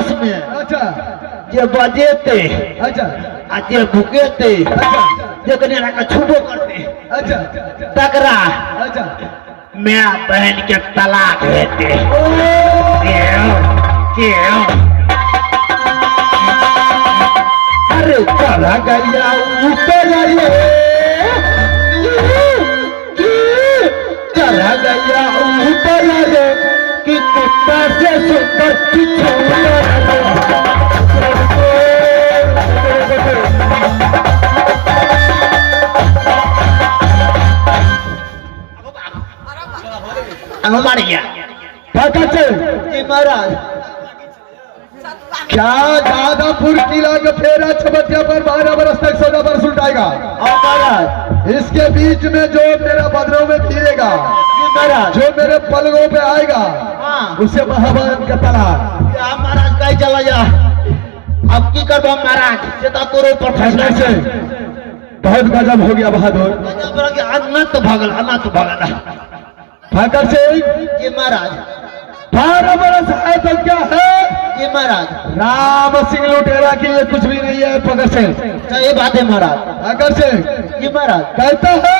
बस में अच्छा जे बजेते अच्छा आ जे भुकेते अच्छा जे कने का छुबो करते अच्छा तकरा अच्छा मैं बहन के तलाक देते क्यों अरे चला गया ऊपर चला गया ऊपर कि कुत्ता से सुंदर हमारे क्या महाराज क्या दादापुर किला का फेरा छबटिया पर 12 बरस तक 14 बरस उल्टाएगा महाराज इसके बीच में जो मेरा बदरों में फिरेगा महाराज जो मेरे पलगों पे आएगा उसे महाभारत का तलाक महाराज कहीं चला जा अब की कर महाराज से तो तोरे पर फैसला से बहुत गजब हो गया बहादुर अनंत भगल ठाकर से ये महाराज 12 बरस है तो क्या है ये महाराज राम सिंह लुटेरा के लिए कुछ भी नहीं है पकड़ से सही बात है महाराज अगर से ये महाराज कहता है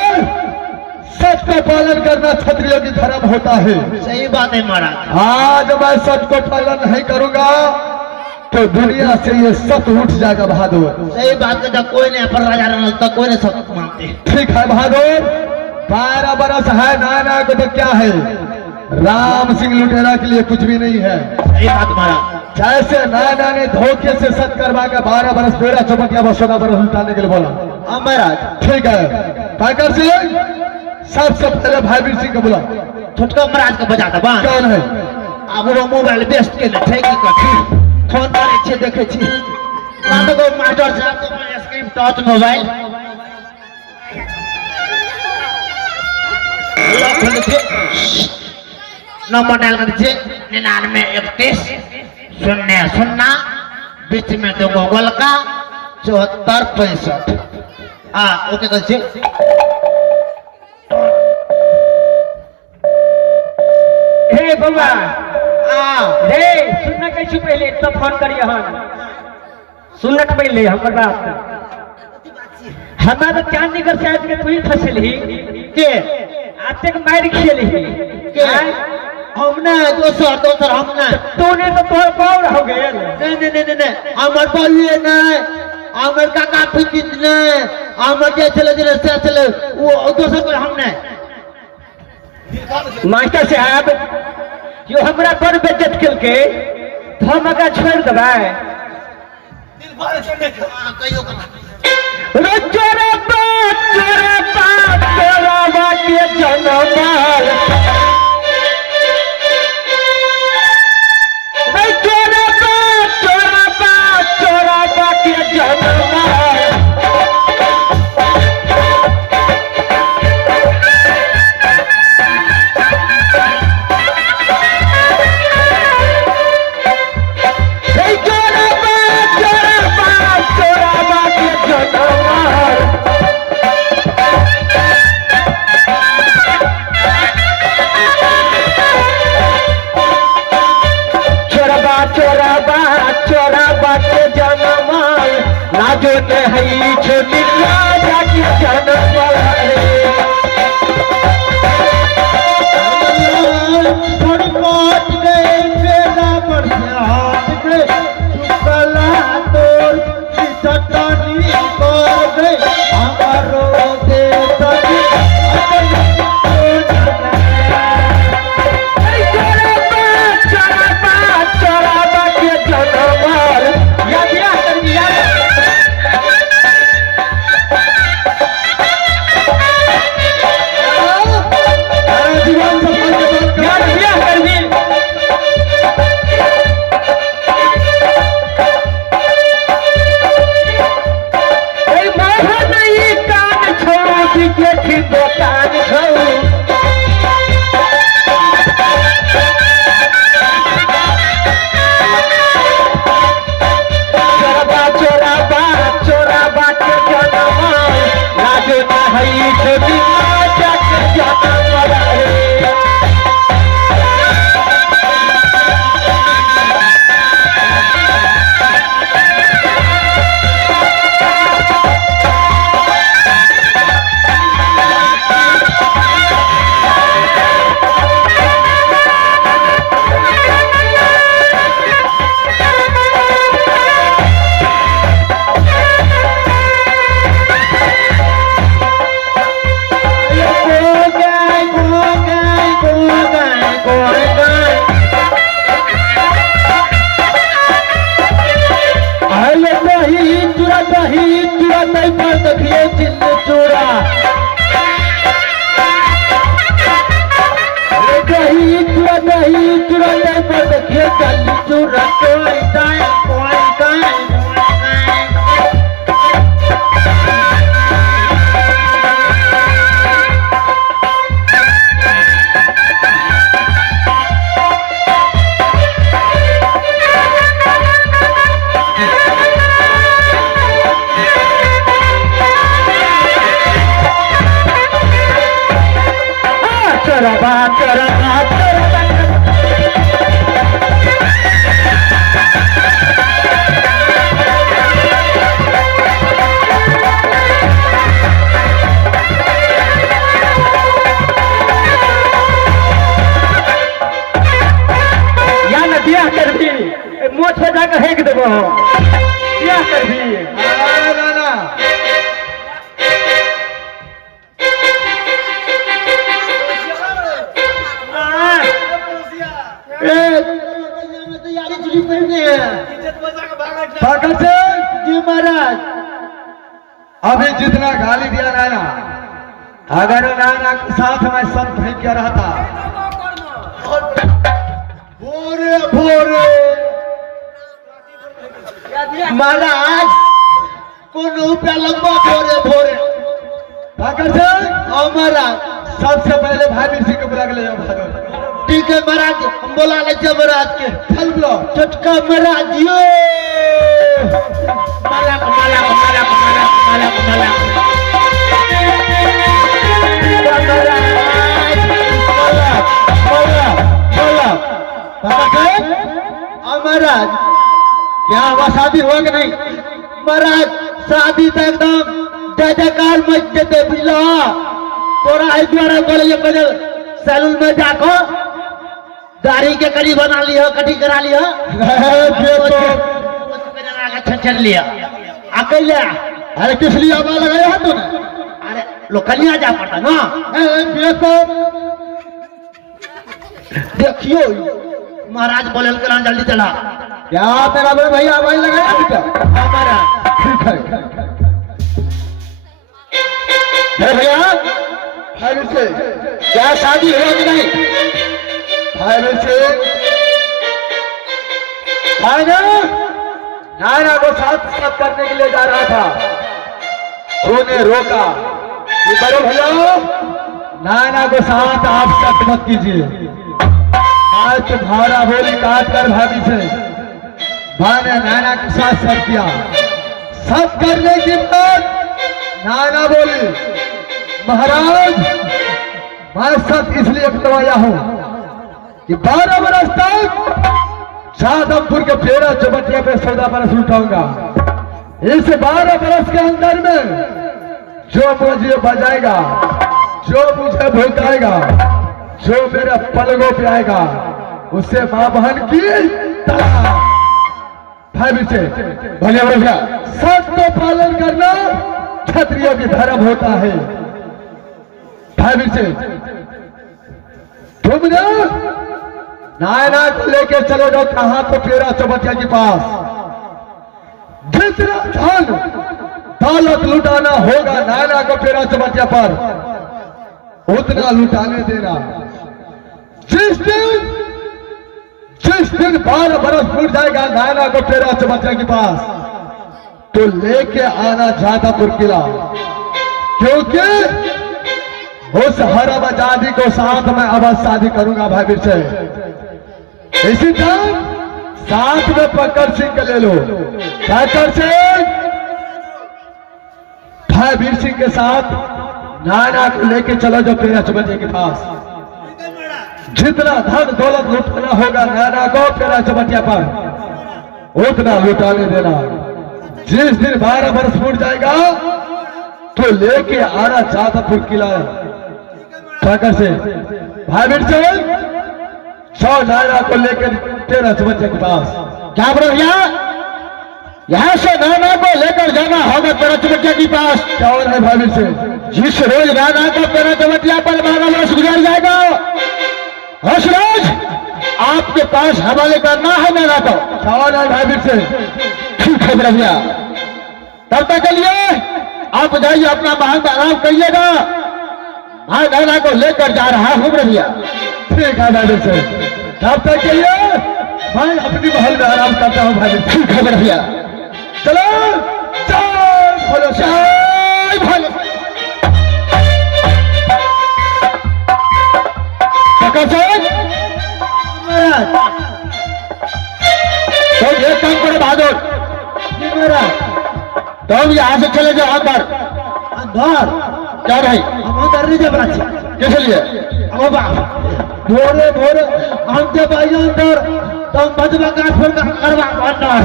सच का पालन करना क्षत्रियों की धर्म होता है सही बात है महाराज आज मैं सच को पालन नहीं करूंगा तो दुनिया से ये सत्य उठ जाएगा बहादुर सही बात है कोई नहीं पर राजा रहना तो कोई नहीं सत्य मानते ठीक है बहादुर 12 बरस है नाना को तो क्या है राम सिंह लुटेरा के लिए कुछ भी नहीं है सही बात महाराज जैसे नाना ने धोखे से सत करवा के 12 बरस पेड़ा चौपटिया पर 14 बरस उल्टाने के लिए बोला महाराज ठीक है टाकर सिंह सबसे पहले भाई वीर सिंह को बुला छोटका महाराज को बजा दबा कौन है अब वो मोबाइल बेस्ट के लिए ठीक है फोन पर अच्छे देखे छी मातो को मास्टर साहब को screen touch mobile number dial कर दीजिए 9931 बीच में 2 गूगल का 7465 हाँ ओके कर दीजिए हे बउआ रे सुनना कैसे पहले तो फोन करिए हम सुनना पहले हमर बात हमारा चांद निकर से आज के तू ही फसली के आते के मार खेली के हमने दोसर हमने तूने तो तोर पावर हो गए नहीं हमर बालुए नहीं हमर काका पितित नहीं हमर जे चले वो दोसर को हमने मास्टर साहब जो हमरा पर बेइज्जत कर के हम का छोड़ दबाए चोरा बात के जनमाल चोरा बात के जनमाल जो के हई छोटी राजा की जनमाल थोड़ी पहुंच गए बेला पर हाथ गए चुकला तोड़ चटनी कर गए हमारो दे चोरा दही चूड़ा नहीं पर देखिए चिल्ली चूड़ा दही चूड़ा नहीं पर देखिए चिल्ली चूड़ा कोई टाइम मोछ पे जाकर फेंक देबो क्या कर भी ना ना तैयारी चुली करने पाकर से जी महाराज अभी जितना गाली दिया नाना अगर नाना के साथ मैं सब भेज किया रहता भोरे भोरे महाराज कौन रुपया लगवा भोरे भोरे पाकर से महाराज सबसे पहले भाभी सिंह को बुला के ले जाओ भागो ठीक है महाराज हम बोला ले महाराज के चल बुलाओ चटका महाराज यो माला महाराज क्या हुआ शादी हुआ कि नहीं महाराज शादी तो एकदम जय जयकार मच देते बुझलो तोरा है द्वारा बोले बदल सैलून में जाको दाढ़ी के कड़ी बना लियो कटिंग करा लियो छन लिया अकेले अरे किस लिए आवाज लगाया है तूने अरे लोकलिया जा पड़ता ना देखियो महाराज बोले जल्दी चला क्या तेरा बड़े भैया आवाज लगाया बेटा हमारा ठीक है भैया भाई से क्या शादी हुआ कि नहीं भाई से भाई नायरा को साथ करने के लिए जा रहा था उन्हें रोका कि बड़े भैया नायरा को साथ आप शक मत कीजिए आज तुम्हारा बोली काट कर भाभी से भाई ने नायरा के साथ सब किया सब करने के बाद नायरा बोली महाराज मैं सब इसलिए करवाया हूं कि 12 बरस तक शाहजहांपुर के फेरा चौबटिया पे 14 बरस लुटाऊंगा इस 12 बरस के अंदर में जो मुझे बजाएगा जो मुझे भुकाएगा जो मेरे पलकों पे आएगा उससे मां बहन की तलाक भाई से भले भैया सबको पालन करना क्षत्रियों की धर्म होता है भाई से तुमने नायना को लेके चले जाओ कहां तो फेरा चौबटिया के पास जितना धन दौलत लुटाना होगा नायना को फेरा चौबटिया पर उतना लुटाने देना जिस दिन 12 बरस फूट जाएगा नायना को फेरा चौबटिया के पास तो लेके आना जादापुर किला क्योंकि उस हरम आजादी को साथ में अवश्य शादी करूंगा भाई से इसी टाइम साथ में पकड़ सिंह के ले लो पकड़ सिंह भाई वीर सिंह के साथ नायना को लेके चलो जो फेरा चौबटिया के पास जितना धन दौलत लुटाना होगा नायना को फेरा चौबटिया पर उतना लुटाने देना जिस दिन 12 बरस फूट जाएगा तो लेके आना जादापुर किला ठाकर से भाई वीर सिंह 100 नायरा को लेकर तेरा चौबटिया के पास क्या बोलो भैया यहाँ से नाना को लेकर जाना होगा तेरा चौबटिया के पास क्या और है भाई वीर सिंह जिस रोज नाना को तेरा चौबटिया पर 12 वर्ष गुजर जाएगा उस रोज आपके पास हवाले करना है नाना को क्या और है भाई वीर सिंह ठीक है भैया तब तक के लिए आप जाइए, अपना महल में आराम करिएगा। भाई नैना को लेकर जा रहा हूँ भैया। ठीक है मैनेजर साहब, तब तक के लिए मैं अपनी महल में आराम करता हूँ भाई। ठीक है भैया, चलो जय भोले जय भोले। प्रकाश महाराज, तो एक काम करो बहादुर महाराज, तुम यहाँ से चले जाओ अंदर। अंदर क्या भाई? हम अंदर नहीं जा रहे। किस लिए? भोरे भोरे हम जब आई अंदर तो मधुबा का फोन करवा अंदर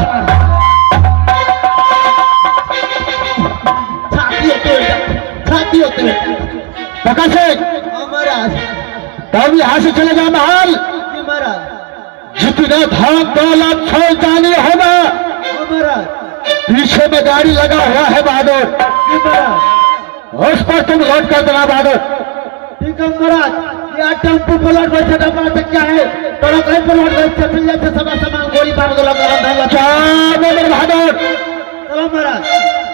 छाती होते प्रकाश महाराज, तब यहाँ से चले जाओ महल। महाराज, जितना धाम दौलत छोड़ जानी होगा महाराज, पीछे में गाड़ी लगा हुआ है बहादुर, उस पर तुम लौट कर देना बहादुर। ठीक है महाराज, यह टेम्पो पर लौट बैठे तो क्या है, थोड़ा कहीं पर लौट गए मिल जाते सभा सामान गोली मार दो बहादुर। चलो महाराज,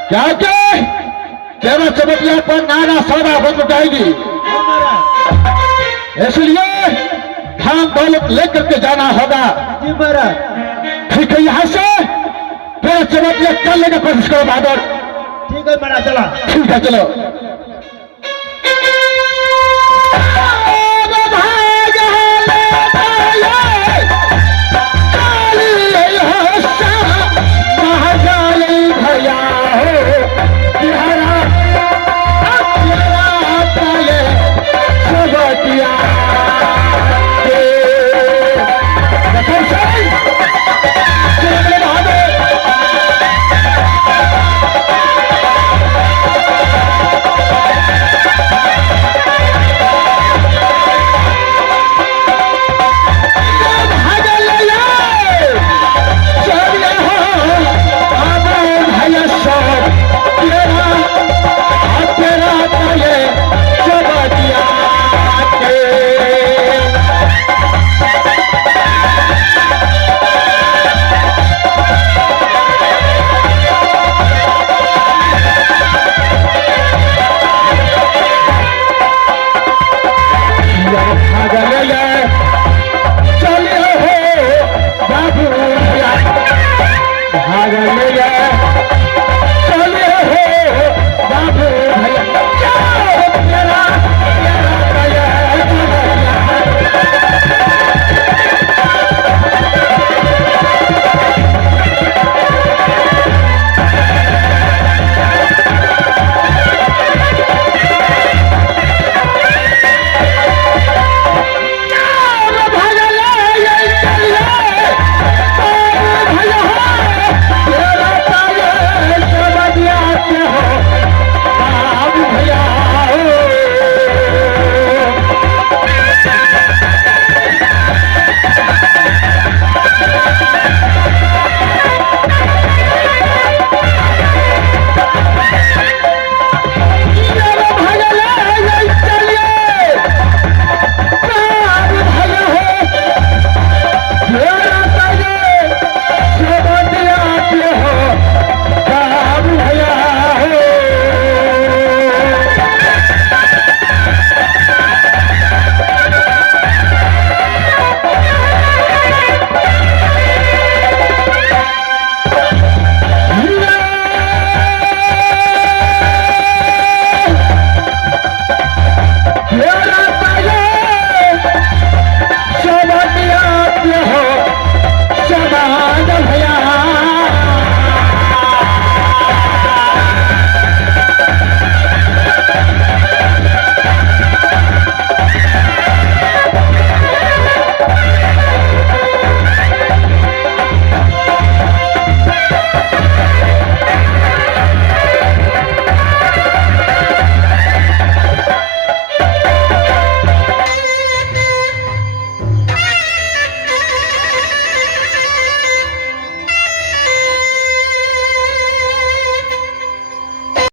क्या क्या तेरा चमटिया पर नाना सौदा हो उठाएगी, इसलिए धाम दौलत लेकर के जाना होगा। जी महाराज। ठीक है, यहाँ से तेरा चमटिया चलने का कोशिश करो बहादुर। ठीक है महाराज, चला। ठीक है चलो। भाग ले